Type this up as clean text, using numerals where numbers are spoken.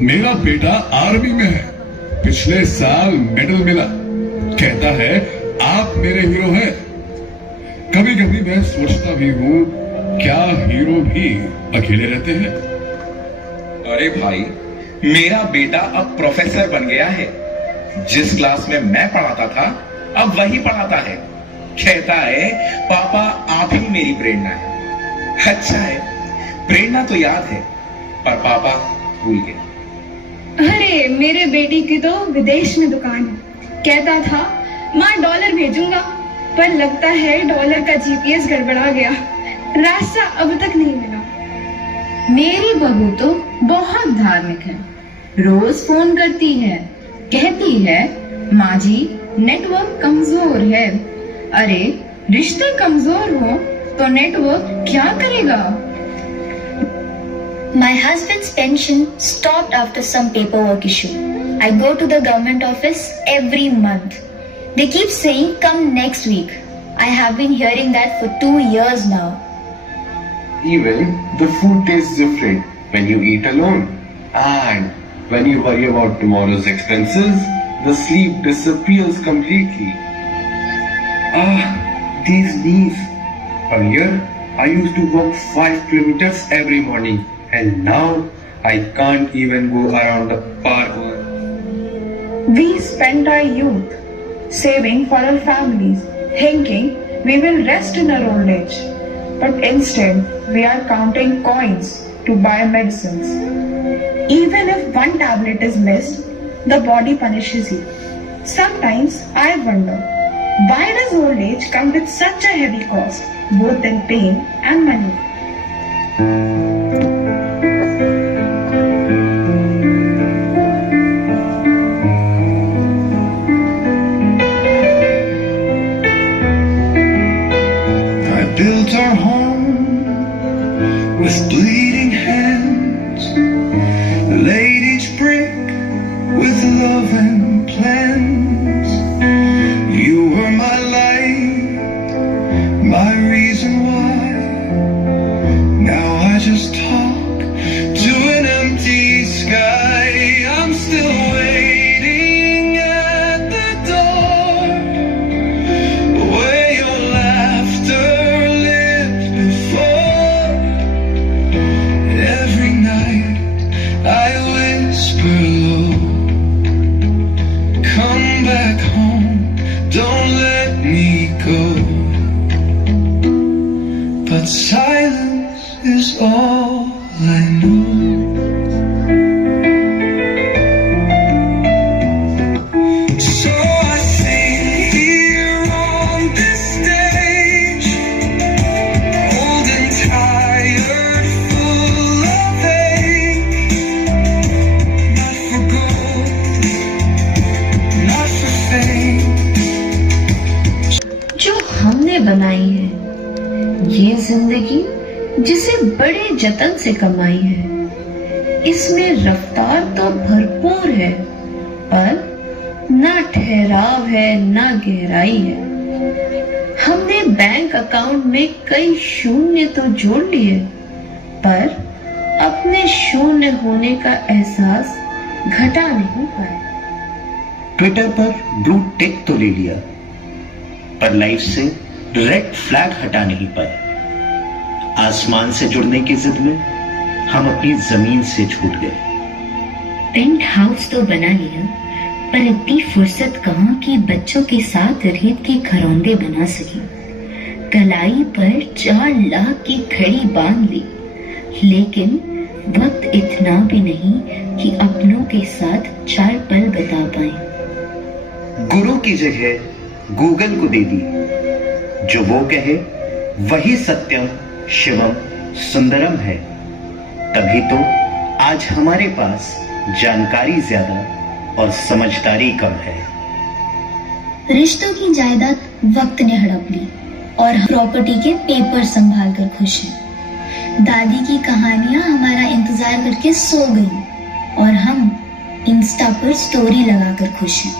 मेरा बेटा आर्मी में है, पिछले साल मेडल मिला। कहता है आप मेरे हीरो हैं। कभी कभी मैं सोचता भी हूँ, क्या हीरो भी अकेले रहते हैं? अरे भाई, मेरा बेटा अब प्रोफेसर बन गया है। जिस क्लास में मैं पढ़ाता था अब वही पढ़ाता है। कहता है पापा आप ही मेरी प्रेरणा है। अच्छा है, प्रेरणा तो याद है पर पापा भूल गए। अरे मेरे बेटी की तो विदेश में दुकान है। कहता था माँ डॉलर भेजूंगा, पर लगता है डॉलर का जीपीएस गड़बड़ा गया, रास्ता अब तक नहीं मिला। मेरी बहू तो बहुत धार्मिक है, रोज फोन करती है, कहती है माँ जी नेटवर्क कमजोर है। अरे रिश्ते कमजोर हो तो नेटवर्क क्या करेगा? My husband's pension stopped after some paperwork issue. I go to the government office every month. They keep saying come next week. I have been hearing that for 2 years now. Even the food tastes different when you eat alone. And when you worry about tomorrow's expenses, the sleep disappears completely. These knees. Earlier, I used to walk 5 kilometers every morning. And now, I can't even go around the park. We spent our youth saving for our families, thinking we will rest in our old age. But instead, we are counting coins to buy medicines. Even if one tablet is missed, the body punishes you. Sometimes I wonder, why does old age come with such a heavy cost, both in pain and money? Built our home with bleeding hands, laid each brick with love and plans. You were my light, my reason why. Now I just talk to an empty sky. I'm still waiting at the door where your laughter I whisper low, come back home, don't let me go. But silence is all I know. So I sing here on this stage, old and tired, full of hate. जो हमने बनाई है ये जिंदगी, जिसे बड़े जतन से कमाई है, इसमें रफ्तार तो भरपूर है, पर ना ठहराव है ना गहराई है। हमने बैंक अकाउंट में कई शून्य तो जोड़ लिए, पर अपने शून्य होने का एहसास घटा नहीं पाए। ट्विटर पर ब्लू टिक तो ले लिया, पर लाइफ से रेड फ्लैग हटा नहीं पाए। आसमान से जुड़ने की जिद में हम अपनी जमीन से छूट गए। पेंट हाउस तो बना लिया, पर इतनी फुर्सत कहाँ कि बच्चों के साथ रेत के घरौंदे बना सके। कलाई पर 4 लाख की घड़ी बांध ली, लेकिन वक्त इतना भी नहीं कि अपनों के साथ 4 पल बिता पाए। गुरु की जगह गूगल को दे दी, जो वो कहे वही सत्यम शिवम सुंदरम है। तभी तो आज हमारे पास जानकारी ज्यादा और समझदारी कम है। रिश्तों की जायदाद वक्त ने हड़प ली और प्रॉपर्टी के पेपर संभाल कर खुश हैं। दादी की कहानियां हमारा इंतजार करके सो गई और हम इंस्टा पर स्टोरी लगाकर खुश हैं।